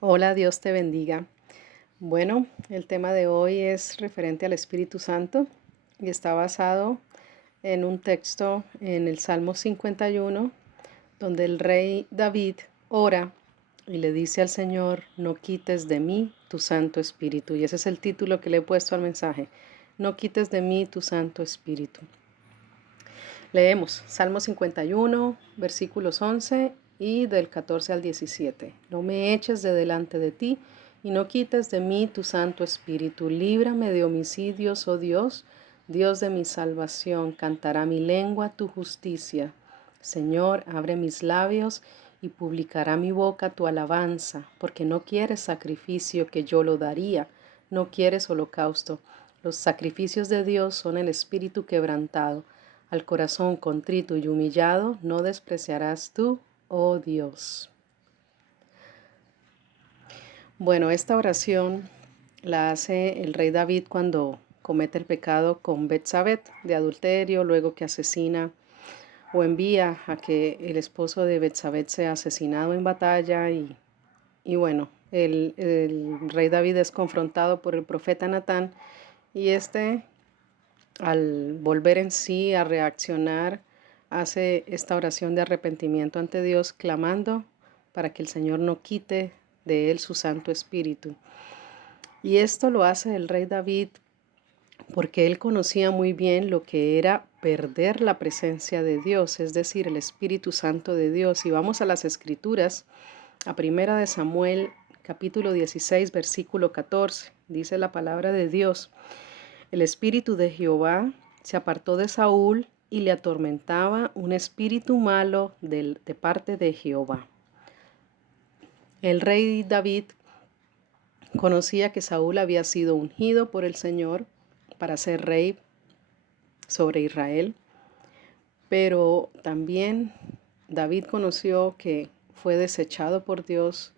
Hola, Dios te bendiga. Bueno, el tema de hoy es referente al Espíritu Santo y está basado en un texto en el Salmo 51, donde el rey David ora y le dice al Señor: no quites de mí tu Santo Espíritu. Y ese es el título que le he puesto al mensaje: no quites de mí tu Santo Espíritu. Leemos Salmo 51, versículos 11 y del 14 al 17. No me eches de delante de ti y no quites de mí tu Santo Espíritu. Líbrame de homicidios, oh Dios, Dios de mi salvación. Cantará mi lengua tu justicia. Señor, abre mis labios y publicará mi boca tu alabanza, porque no quieres sacrificio que yo lo daría, no quieres holocausto. Los sacrificios de Dios son el espíritu quebrantado. Al corazón contrito y humillado no despreciarás tú, oh Dios. Bueno, esta oración la hace el rey David cuando comete el pecado con Betsabé de adulterio, luego que asesina o envía a que el esposo de Betsabé sea asesinado en batalla y bueno, el rey David es confrontado por el profeta Natán y este, al volver en sí, a reaccionar, hace esta oración de arrepentimiento ante Dios, clamando para que el Señor no quite de él su Santo Espíritu. Y esto lo hace el rey David porque él conocía muy bien lo que era perder la presencia de Dios, es decir, el Espíritu Santo de Dios. Y vamos a las Escrituras, a Primera de Samuel, capítulo 16, versículo 14. Dice la palabra de Dios: el espíritu de Jehová se apartó de Saúl y le atormentaba un espíritu malo de parte de Jehová. El rey David conocía que Saúl había sido ungido por el Señor para ser rey sobre Israel, pero también David conoció que fue desechado por Dios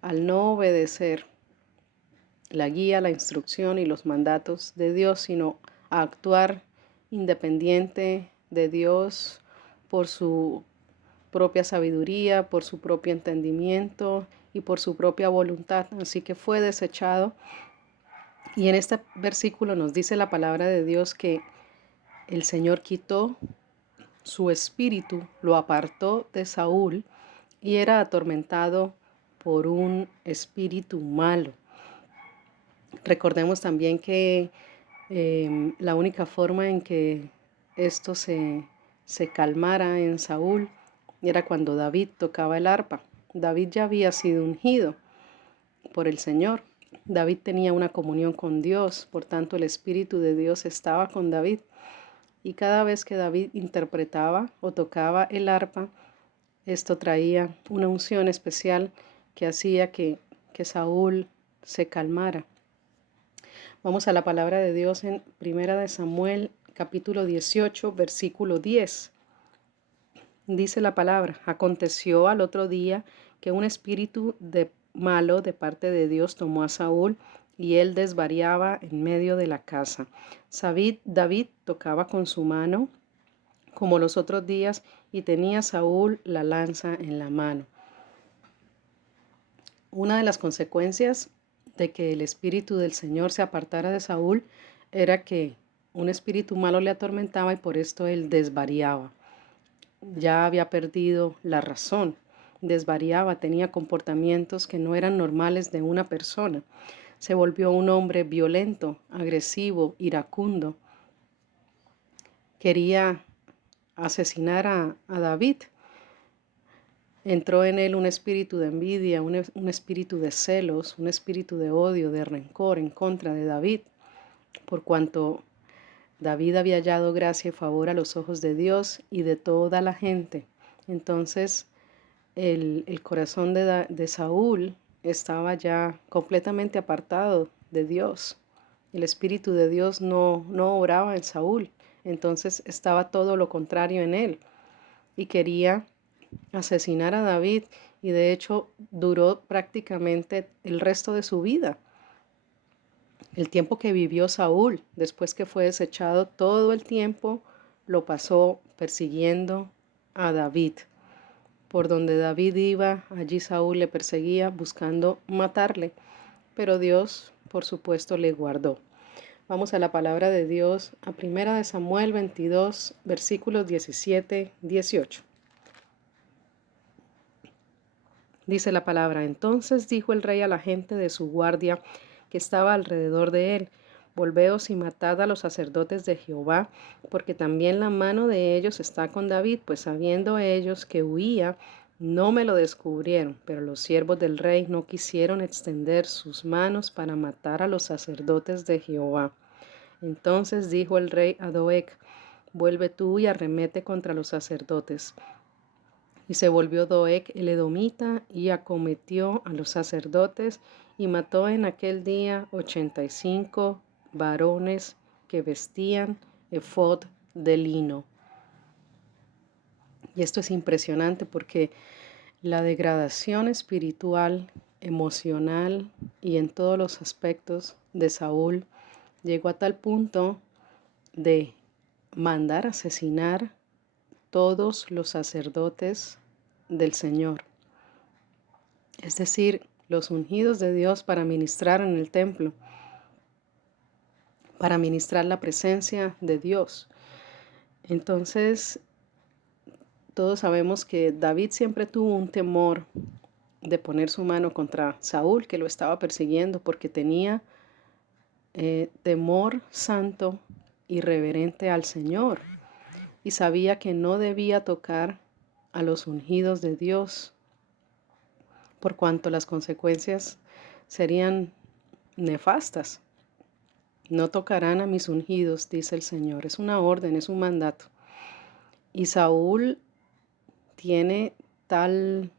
al no obedecer la guía, la instrucción y los mandatos de Dios, sino a actuar independiente de Dios por su propia sabiduría, por su propio entendimiento y por su propia voluntad. Así que fue desechado. Y en este versículo nos dice la palabra de Dios que el Señor quitó su espíritu, lo apartó de Saúl y era atormentado por un espíritu malo. Recordemos también que la única forma en que esto se calmara en Saúl era cuando David tocaba el arpa. David ya había sido ungido por el Señor. David tenía una comunión con Dios, por tanto el Espíritu de Dios estaba con David. Y cada vez que David interpretaba o tocaba el arpa, esto traía una unción especial que hacía que Saúl se calmara. Vamos a la palabra de Dios en Primera de Samuel, capítulo 18, versículo 10. Dice la palabra: aconteció al otro día que un espíritu malo de parte de Dios tomó a Saúl y él desvariaba en medio de la casa. David tocaba con su mano como los otros días y tenía Saúl la lanza en la mano. Una de las consecuencias de que el espíritu del Señor se apartara de Saúl era que un espíritu malo le atormentaba y por esto él desvariaba. Ya había perdido la razón, desvariaba, tenía comportamientos que no eran normales de una persona. Se volvió un hombre violento, agresivo, iracundo. Quería asesinar a David. Entró en él un espíritu de envidia, un espíritu de celos, un espíritu de odio, de rencor en contra de David, por cuanto David había hallado gracia y favor a los ojos de Dios y de toda la gente. Entonces el corazón de Saúl estaba ya completamente apartado de Dios. El Espíritu de Dios no obraba en Saúl. Entonces estaba todo lo contrario en él y quería asesinar a David, y de hecho duró prácticamente el resto de su vida. El tiempo que vivió Saúl después que fue desechado, todo el tiempo lo pasó persiguiendo a David. Por donde David iba, allí Saúl le perseguía buscando matarle, pero Dios, por supuesto, le guardó. Vamos a la palabra de Dios, a 1 Samuel 22, versículos 17-18. Dice la palabra: Entonces dijo el rey a la gente de su guardia que estaba alrededor de él: Volveos y matad a los sacerdotes de Jehová, porque también la mano de ellos está con David, pues sabiendo ellos que huía, no me lo descubrieron. Pero los siervos del rey no quisieron extender sus manos para matar a los sacerdotes de Jehová. Entonces dijo el rey a Doeg: Vuelve tú y arremete contra los sacerdotes. Y se volvió Doeg el edomita y acometió a los sacerdotes y mató en aquel día 85 varones que vestían efod de lino. Y esto es impresionante porque la degradación espiritual, emocional y en todos los aspectos de Saúl llegó a tal punto de mandar asesinar todos los sacerdotes del Señor, es decir, los ungidos de Dios para ministrar en el templo, para ministrar la presencia de Dios. Entonces, todos sabemos que David siempre tuvo un temor de poner su mano contra Saúl, que lo estaba persiguiendo, porque tenía temor santo y reverente al Señor, y sabía que no debía tocar a los ungidos de Dios, por cuanto las consecuencias serían nefastas. No tocarán a mis ungidos, dice el Señor. Es una orden, es un mandato. Y Saúl tiene tal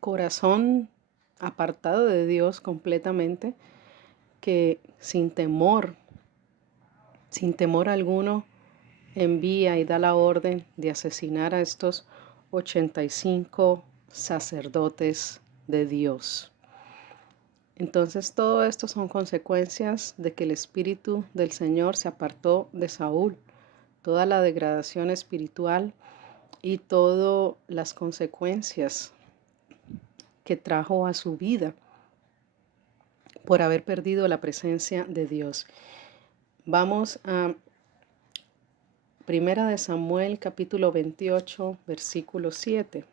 corazón apartado de Dios completamente que sin temor alguno, envía y da la orden de asesinar a estos 85 sacerdotes de Dios. Entonces todo esto son consecuencias de que el Espíritu del Señor se apartó de Saúl. Toda la degradación espiritual y todas las consecuencias que trajo a su vida por haber perdido la presencia de Dios. Vamos a 1 Samuel capítulo 28, versículo 7.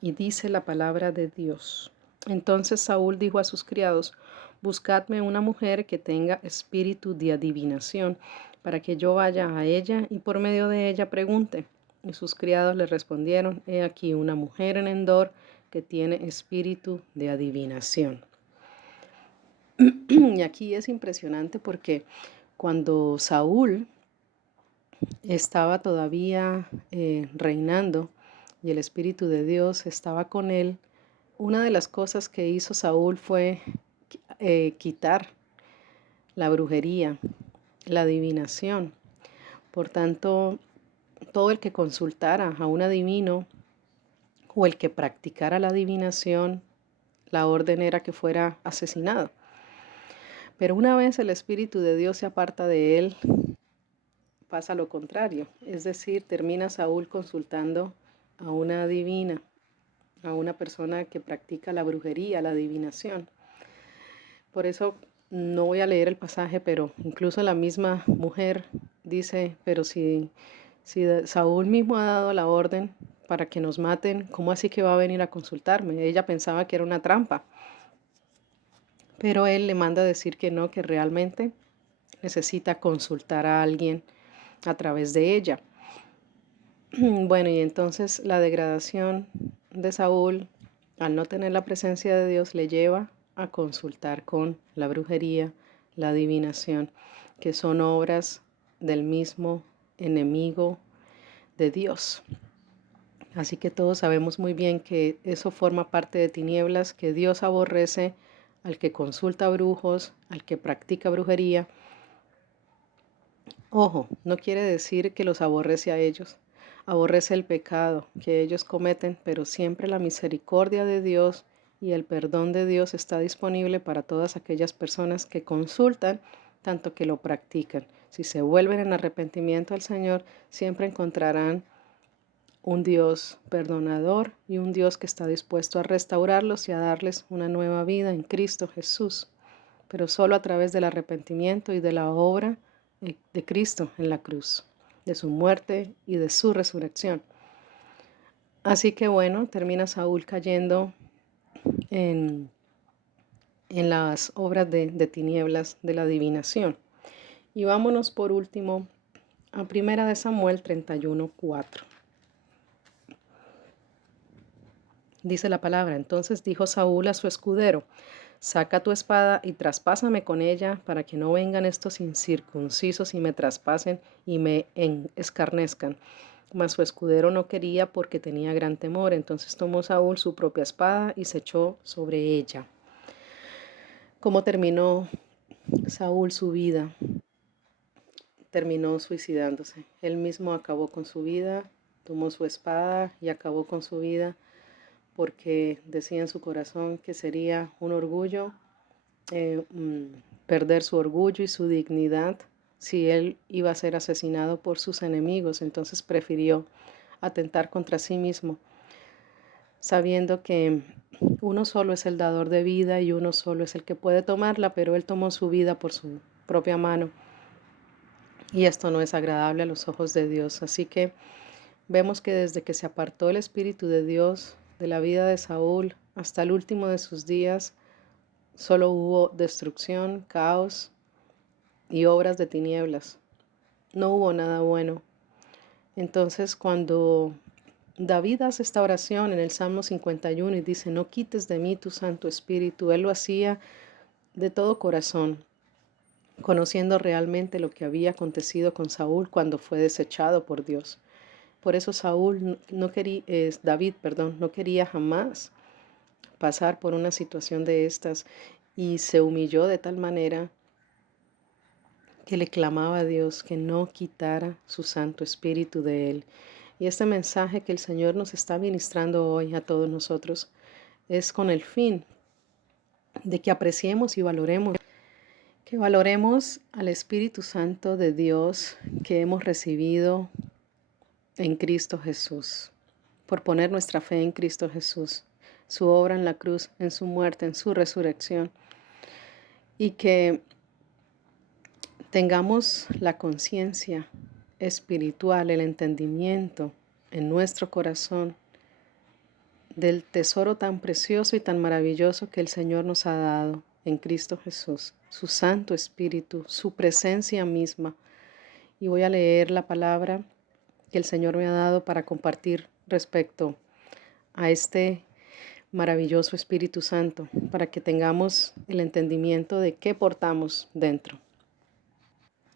Y dice la palabra de Dios: Entonces Saúl dijo a sus criados: Buscadme una mujer que tenga espíritu de adivinación, para que yo vaya a ella y por medio de ella pregunte. Y sus criados le respondieron: He aquí una mujer en Endor que tiene espíritu de adivinación. Y aquí es impresionante porque cuando Saúl estaba todavía reinando y el Espíritu de Dios estaba con él, una de las cosas que hizo Saúl fue quitar la brujería, la adivinación. Por tanto, todo el que consultara a un adivino o el que practicara la adivinación, la orden era que fuera asesinado. Pero una vez el Espíritu de Dios se aparta de él, pasa lo contrario. Es decir, termina Saúl consultando a una adivina, a una persona que practica la brujería, la adivinación. Por eso no voy a leer el pasaje, pero incluso la misma mujer dice: pero si Saúl mismo ha dado la orden para que nos maten, ¿cómo así que va a venir a consultarme? Ella pensaba que era una trampa, pero él le manda a decir que no, que realmente necesita consultar a alguien a través de ella. Bueno, y entonces la degradación de Saúl, al no tener la presencia de Dios, le lleva a consultar con la brujería, la adivinación, que son obras del mismo enemigo de Dios. Así que todos sabemos muy bien que eso forma parte de tinieblas, que Dios aborrece al que consulta brujos, al que practica brujería. Ojo, no quiere decir que los aborrece a ellos. Aborrece el pecado que ellos cometen, pero siempre la misericordia de Dios y el perdón de Dios está disponible para todas aquellas personas que consultan, tanto que lo practican. Si se vuelven en arrepentimiento al Señor, siempre encontrarán un Dios perdonador y un Dios que está dispuesto a restaurarlos y a darles una nueva vida en Cristo Jesús, pero solo a través del arrepentimiento y de la obra de Cristo en la cruz, de su muerte y de su resurrección. Así que bueno, termina Saúl cayendo en, en las obras de tinieblas de la adivinación. Y vámonos por último a 1 Samuel 31:4. Dice la palabra: entonces dijo Saúl a su escudero: saca tu espada y traspásame con ella, para que no vengan estos incircuncisos y me traspasen y me escarnezcan. Mas su escudero no quería, porque tenía gran temor. Entonces tomó Saúl su propia espada y se echó sobre ella. ¿Cómo terminó Saúl su vida? Terminó suicidándose. Él mismo acabó con su vida, tomó su espada y acabó con su vida, porque decía en su corazón que sería un orgullo, perder su orgullo y su dignidad si él iba a ser asesinado por sus enemigos. Entonces prefirió atentar contra sí mismo, sabiendo que uno solo es el dador de vida y uno solo es el que puede tomarla, pero él tomó su vida por su propia mano. Y esto no es agradable a los ojos de Dios. Así que vemos que desde que se apartó el Espíritu de Dios de la vida de Saúl hasta el último de sus días, solo hubo destrucción, caos y obras de tinieblas. No hubo nada bueno. Entonces, cuando David hace esta oración en el Salmo 51 y dice: no quites de mí tu Santo Espíritu, él lo hacía de todo corazón, conociendo realmente lo que había acontecido con Saúl cuando fue desechado por Dios. Por eso David, no quería jamás pasar por una situación de estas, y se humilló de tal manera que le clamaba a Dios que no quitara su Santo Espíritu de él. Y este mensaje que el Señor nos está ministrando hoy a todos nosotros es con el fin de que apreciemos y valoremos al Espíritu Santo de Dios que hemos recibido en Cristo Jesús, por poner nuestra fe en Cristo Jesús, su obra en la cruz, en su muerte, en su resurrección, y que tengamos la conciencia espiritual, el entendimiento en nuestro corazón del tesoro tan precioso y tan maravilloso que el Señor nos ha dado en Cristo Jesús, su Santo Espíritu, su presencia misma. Y voy a leer la palabra que el Señor me ha dado para compartir respecto a este maravilloso Espíritu Santo, para que tengamos el entendimiento de qué portamos dentro.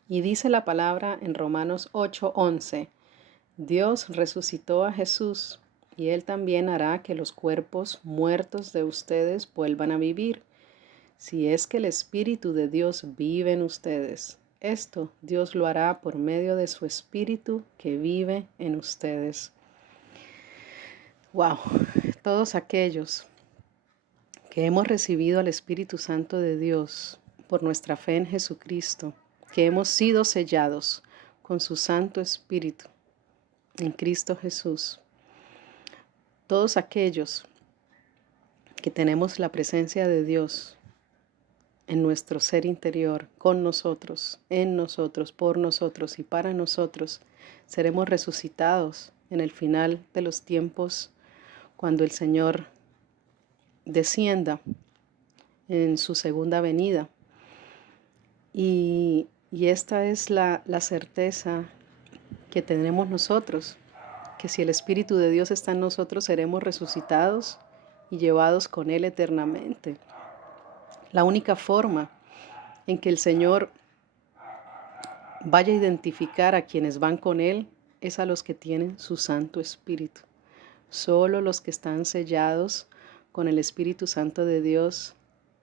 Y dice la palabra en Romanos 8:11: Dios resucitó a Jesús, y Él también hará que los cuerpos muertos de ustedes vuelvan a vivir, si es que el Espíritu de Dios vive en ustedes. Esto Dios lo hará por medio de su Espíritu que vive en ustedes. Wow, todos aquellos que hemos recibido al Espíritu Santo de Dios por nuestra fe en Jesucristo, que hemos sido sellados con su Santo Espíritu en Cristo Jesús, todos aquellos que tenemos la presencia de Dios en nuestro ser interior, con nosotros, en nosotros, por nosotros y para nosotros, seremos resucitados en el final de los tiempos, cuando el Señor descienda en su segunda venida. Y esta es la certeza que tenemos nosotros, que si el Espíritu de Dios está en nosotros, seremos resucitados y llevados con Él eternamente. La única forma en que el Señor vaya a identificar a quienes van con Él es a los que tienen su Santo Espíritu. Solo los que están sellados con el Espíritu Santo de Dios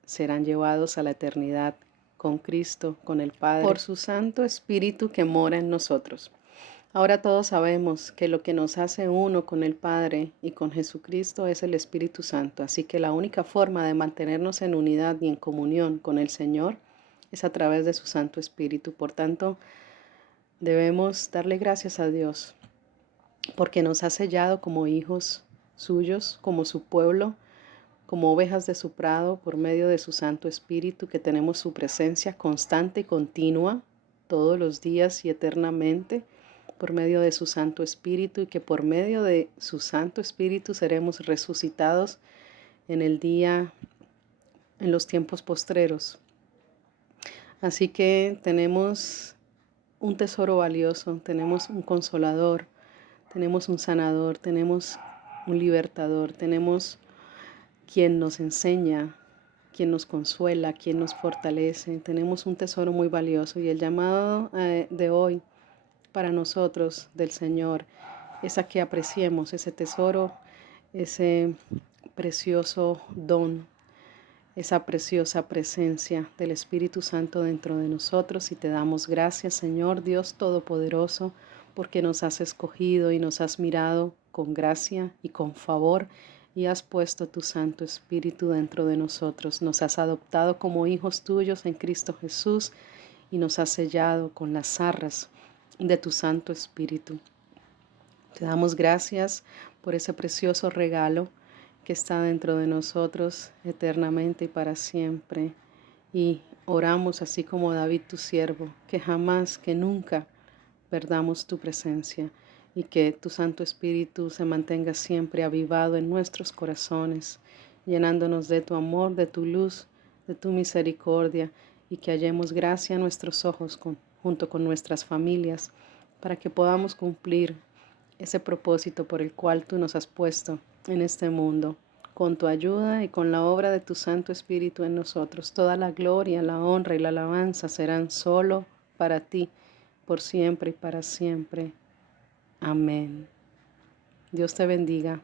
serán llevados a la eternidad con Cristo, con el Padre, por su Santo Espíritu que mora en nosotros. Ahora todos sabemos que lo que nos hace uno con el Padre y con Jesucristo es el Espíritu Santo. Así que la única forma de mantenernos en unidad y en comunión con el Señor es a través de su Santo Espíritu. Por tanto, debemos darle gracias a Dios porque nos ha sellado como hijos suyos, como su pueblo, como ovejas de su prado, por medio de su Santo Espíritu, que tenemos su presencia constante y continua todos los días y eternamente, por medio de su Santo Espíritu, y que por medio de su Santo Espíritu seremos resucitados en el día, en los tiempos postreros. Así que tenemos un tesoro valioso, tenemos un consolador, tenemos un sanador, tenemos un libertador, tenemos quien nos enseña, quien nos consuela, quien nos fortalece. Tenemos un tesoro muy valioso y el llamado de hoy para nosotros del Señor es a que apreciemos ese tesoro, ese precioso don, esa preciosa presencia del Espíritu Santo dentro de nosotros, y te damos gracias, Señor Dios Todopoderoso, porque nos has escogido y nos has mirado con gracia y con favor y has puesto tu Santo Espíritu dentro de nosotros. Nos has adoptado como hijos tuyos en Cristo Jesús y nos has sellado con las arras de tu Santo Espíritu. Te damos gracias por ese precioso regalo que está dentro de nosotros eternamente y para siempre. Y oramos así como David tu siervo, que jamás, que nunca perdamos tu presencia y que tu Santo Espíritu se mantenga siempre avivado en nuestros corazones, llenándonos de tu amor, de tu luz, de tu misericordia, y que hallemos gracia a nuestros ojos junto con nuestras familias, para que podamos cumplir ese propósito por el cual tú nos has puesto en este mundo. Con tu ayuda y con la obra de tu Santo Espíritu en nosotros, toda la gloria, la honra y la alabanza serán solo para ti, por siempre y para siempre. Amén. Dios te bendiga.